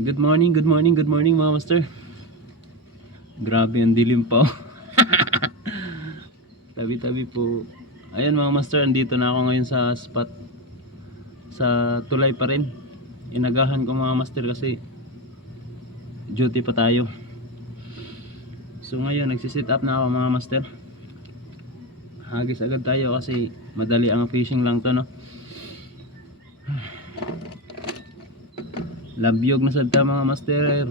Good morning, good morning, good morning mga master. Grabe ang dilim pa oh. Tabi-tabi po. Ayan mga master, andito na ako ngayon sa spot. Sa tulay pa rin. Inagahan ko mga master kasi duty pa tayo. So ngayon nagsisit up na ako mga master. Hagis agad tayo kasi madali ang fishing lang to no. Labyog na sad ta mga master.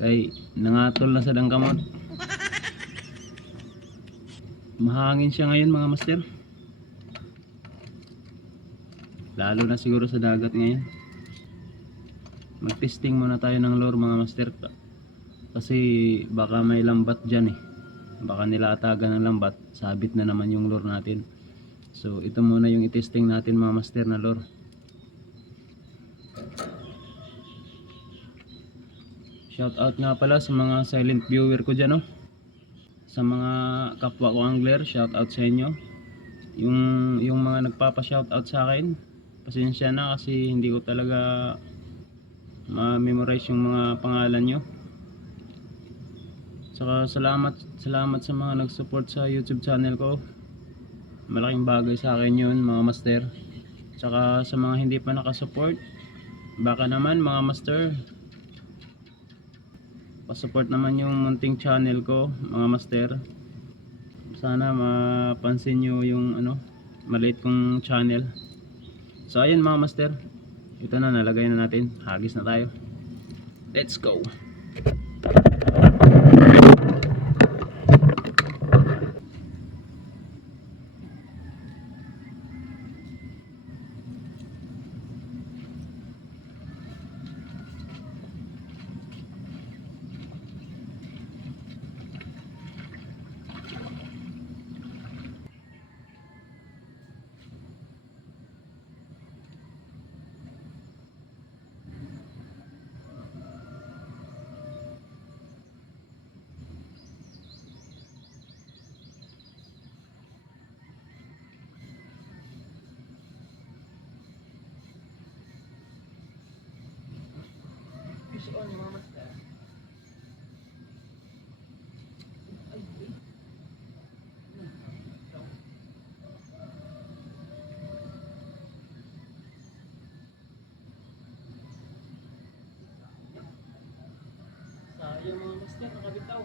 Kay nangatol na sad ang kamot. Mahangin siya ngayon mga master. Lalo na siguro sa dagat ngayon. Mag-testing muna tayo ng lure mga master. Kasi baka may lambat dyan eh. Baka nilaatagan ng lambat. Sabit na naman yung lure natin. So ito muna yung i-testing natin mga master na lure. Shout out nga pala sa mga silent viewer ko dyan no. Sa mga kapwa ko angler, shout out sa inyo. Yung mga nagpapa-shout out sa akin, pasensya na kasi hindi ko talaga ma-memorize yung mga pangalan nyo. Saka salamat sa mga nag-support sa YouTube channel ko. Malaking bagay sa akin yun mga master. Saka sa mga hindi pa nakasupport, baka naman mga master, pa-support naman yung munting channel ko mga master. Sana mapansin nyo yung maliit kong channel. So ayun mga master, ito na, nalagay na natin. Hagis na tayo. Let's go. Fish on mga master. Sayang mga master, nakabitaw.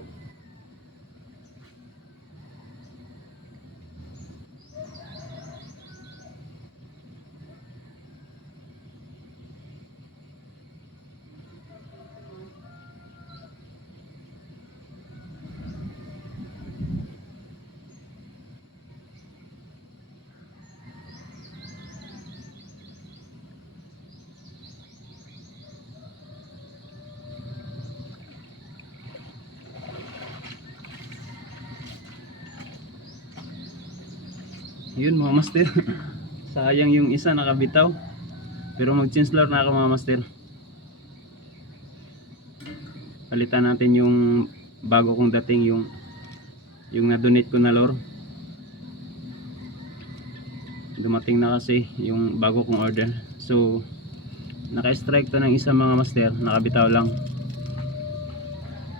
Yun mga master. Sayang yung isa nakabitaw. Pero mag-change lure na ako mga master. Palitan natin yung bago kong dating yung na-donate ko na lure. Dumating na kasi yung bago kong order. So naka-strike to ng isa mga master. Nakabitaw lang.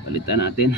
Palitan natin.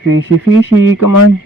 Fishy, fishy, come on.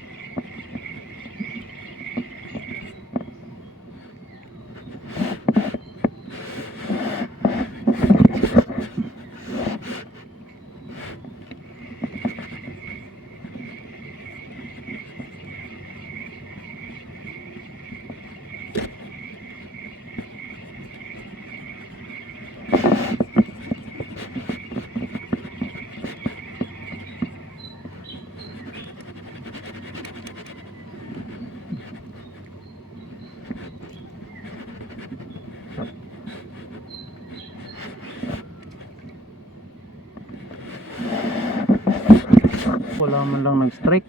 Wala man lang nag-strike.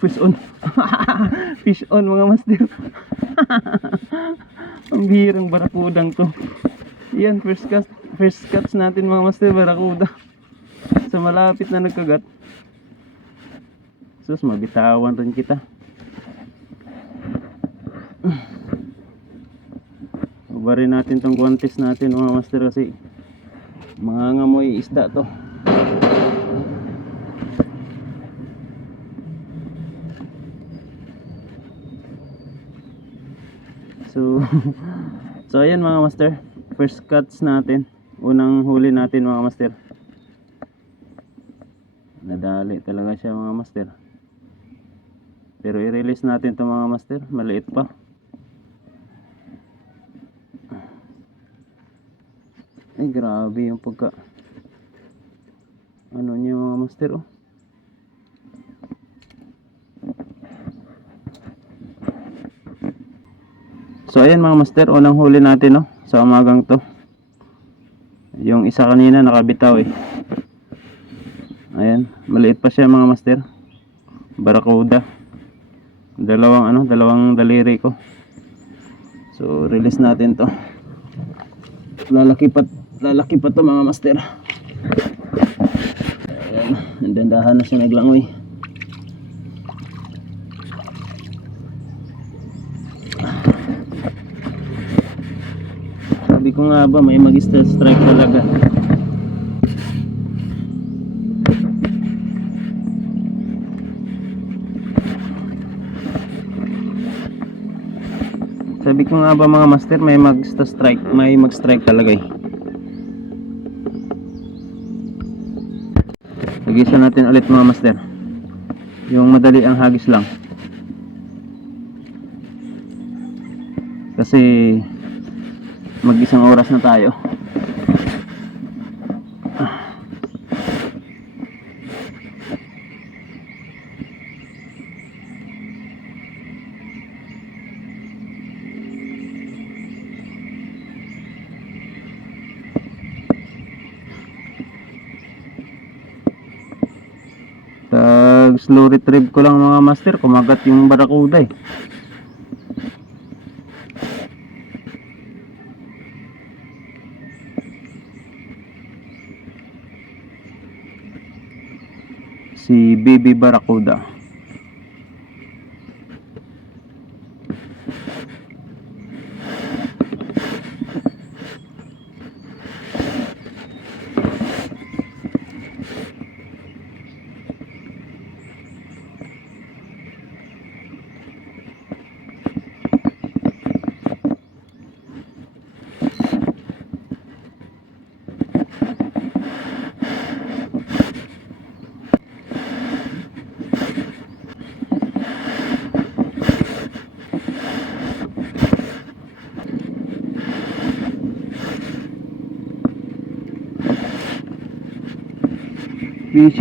Fish on. Fish on mga master. Ang bihirang barakudang to. Yan, first catch natin mga master, barakuda. Sa malapit na nagkagat. Sus, mabitawan rin kita. Ubarin natin tong guantes natin mga master kasi mga ngamoy isda to. So ayan mga master, first cuts natin, unang huli natin mga master. Nadali talaga siya mga master, pero i-release natin to mga master, maliit pa. Ay grabe yung pagka ano niya mga master, oh. So ayan mga master, unang huli natin, no, sa umagang to. Yung isa kanina nakabitaw eh. Ayan, maliit pa siya mga master. Barakuda. Dalawang daliri ko. So release natin to. Lalaki pa to mga master. Ayan, dandahan na siya naglangoy. Sabi ko nga ba, may mag-strike talaga. Sabi ko nga ba mga master, may mag-strike talaga eh. Hagisa natin ulit mga master. Yung madali ang hagis lang. Kasi mag-isang oras na tayo. Slow retrieve ko lang mga master, kumagat yung barakuda eh. Si Baby Barakuda.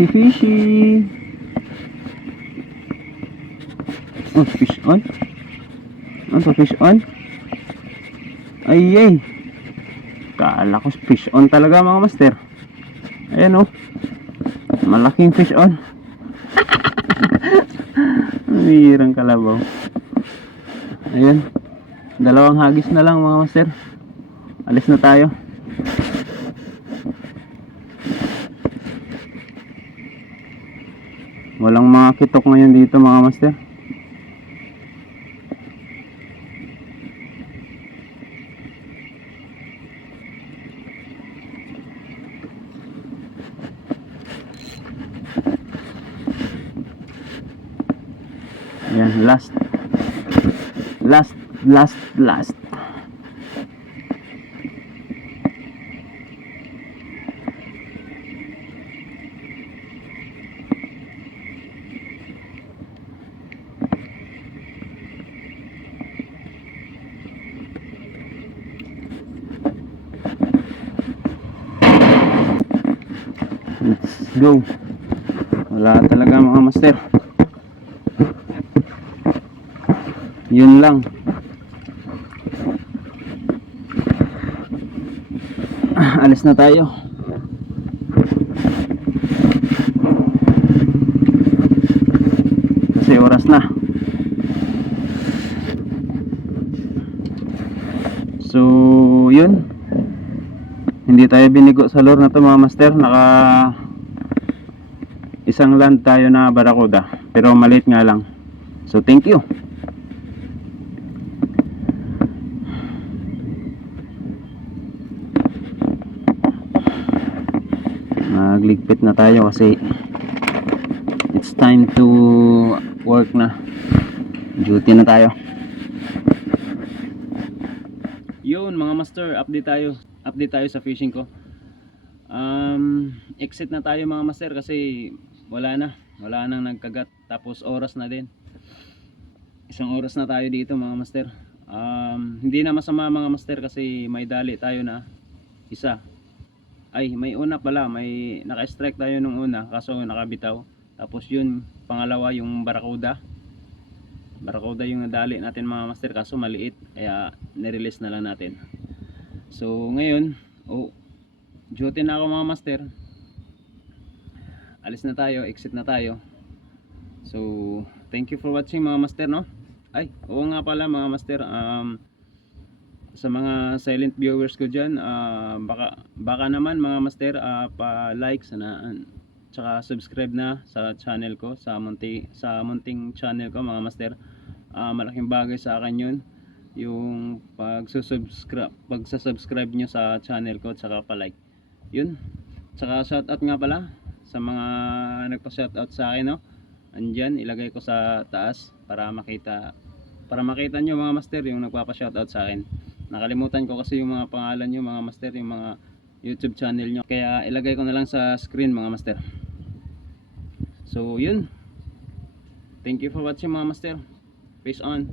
Fishy. Oh, fish on. Ano, fish on? Ay. Kala ko fish on talaga mga master. Ayan, oh. Malaking fish on. Hirang kalabaw. Ayan. Dalawang hagis na lang mga master. Alis na tayo. Walang mga kitok ngayon dito mga master. Ayan, last. Let's go. Wala talaga mga master. Yun lang. Alis na tayo. Kasi oras na. So, yun. Hindi tayo binigo sa lure na to mga master. Naka isang land tayo na barakuda. Pero maliit nga lang. So, thank you. Magligpit na tayo kasi it's time to work na. Duty na tayo. Yun mga master, update tayo sa fishing ko. Exit na tayo mga master kasi wala nang nagkagat, tapos oras na din, isang oras na tayo dito mga master. Hindi na masama mga master kasi may dali tayo na isa. Ay, may una pala, may naka-strike tayo nung una kaso nakabitaw. Tapos yun, pangalawa yung barakuda yung nadali natin mga master kaso maliit, kaya nirelease na lang natin. So ngayon, duty na ako mga master. Alis na tayo, exit na tayo. So thank you for watching mga master, no? Ay, oo nga pala mga master, sa mga silent viewers ko dyan, baka naman mga master, pa-like sana, tsaka subscribe na sa channel ko, sa munting channel ko mga master. Malaking bagay sa akin yun, yung pagsasubscribe nyo sa channel ko, tsaka pa-like yun. Tsaka shoutout nga pala sa mga nagpa-shoutout sa akin, no? Andyan, ilagay ko sa taas para makita nyo mga master yung nagpapa-shoutout sa akin. Nakalimutan ko kasi yung mga pangalan nyo mga master, yung mga YouTube channel nyo, kaya ilagay ko na lang sa screen mga master. So yun, thank you for watching mga master. Peace on.